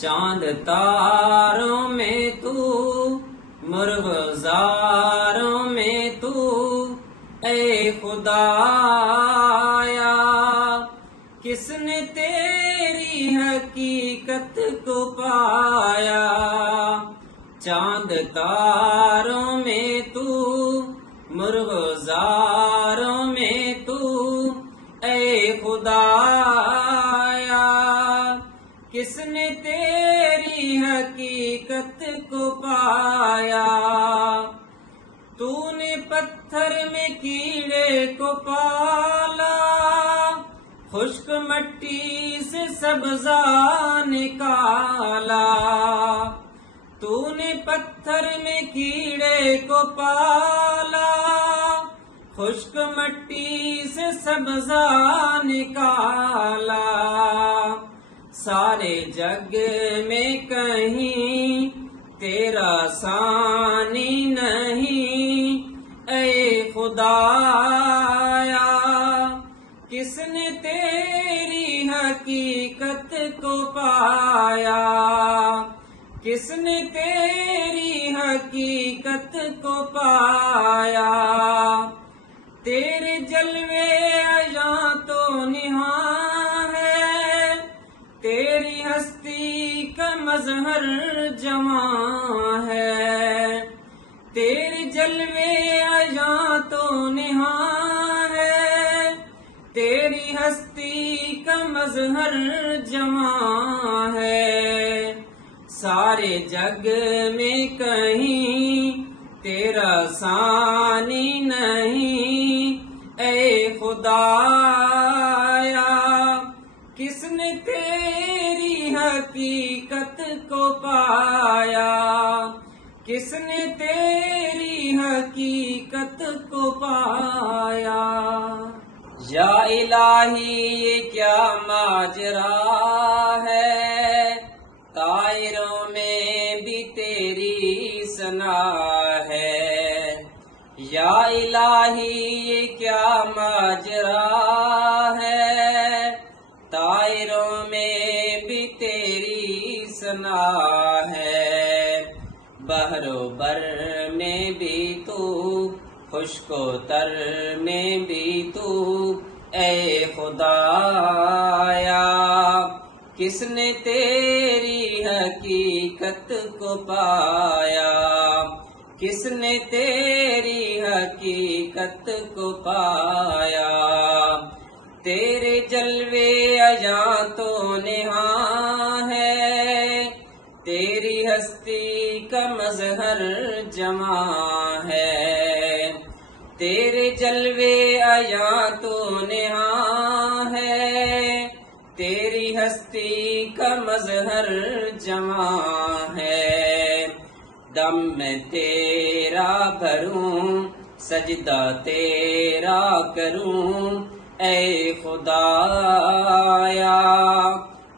چاند تاروں میں تو، مرغزاروں میں تو، اے خدایا کس نے تیری حقیقت کو پایا؟ چاند تاروں میں تو، مرغزاروں میں تو، اے خدایا کس نے تیری حقیقت کو پایا؟ تو نے پتھر میں کیڑے کو پالا، خشک مٹی سے سبزہ نکالا۔ تو نے پتھر میں کیڑے کو پالا، خشک مٹی سے سبزہ نکالا۔ سارے جگ میں کہیں تیرا ثانی نہیں، اے خدایا کس نے تیری حقیقت کو پایا؟ کس نے تیری حقیقت کو پایا؟ تیرے جلوے عیاں تو نہاں ہے، تیری ہستی کا مظہر جواں ہے۔ تیرے جلوے عیاں تو نہاں ہے، تیری ہستی کا مظہر جواں ہے۔ سارے جگ میں کہیں تیرا ثانی نہیں، اے خدایا کس نے تیری حقیقت کو پایا؟ کس نے تیری حقیقت کو پایا؟ یا الہی یہ کیا ماجرا ہے، طائروں میں بھی تیری ثنا ہے۔ یا الہی یہ کیا ماجرا ہے، طائروں میں بھی تیری ثنا ہے۔ بحر و بر میں بھی تو، خشک و تر میں بھی تو، اے خدایا کس نے تیری حقیقت کو پایا؟ کس نے تیری حقیقت کو پایا؟ تیرے جلوے عیاں تو نہاں ہے، تیری ہستی کا مظہر جواں ہے۔ تیرے جلوے عیاں تو نہاں ہے، تیری ہستی کا مظہر جواں ہے۔ دم میں تیرا بھروں، سجدہ تیرا کروں، اے خدایا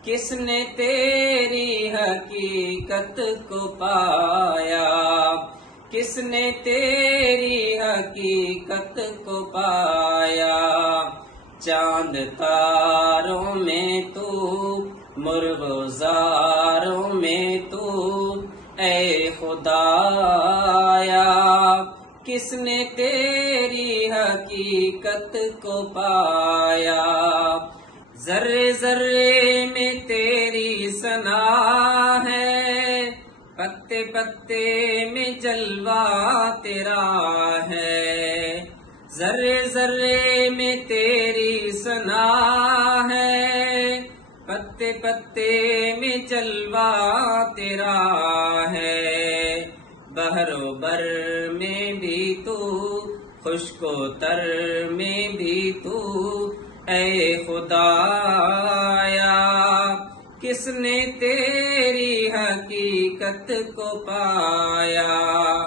کس نے تیری حقیقت کو پایا؟ کس نے تیری حقیقت کو پایا؟ چاند تاروں میں تو، مرغزاروں میں تو، اے خدایا کس نے تیری حقیقت کو پایا؟ ذرے ذرے میں تیری ثنا ہے، پتے پتے میں جلوہ تیرا ہے۔ ذرے ذرے میں تیری ثنا ہے، پتے پتے میں جلوہ تیرا ہے۔ بحر و بر میں بھی تو، خشک و تر میں بھی تو، اے خدایا کس نے تیری حقیقت کو پایا؟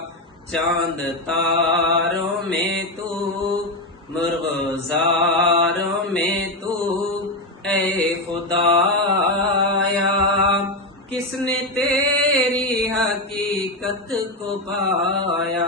چاند تاروں میں تو، مرغزاروں میں تو، اے خدایا کس نے تیری حقیقت کو پایا؟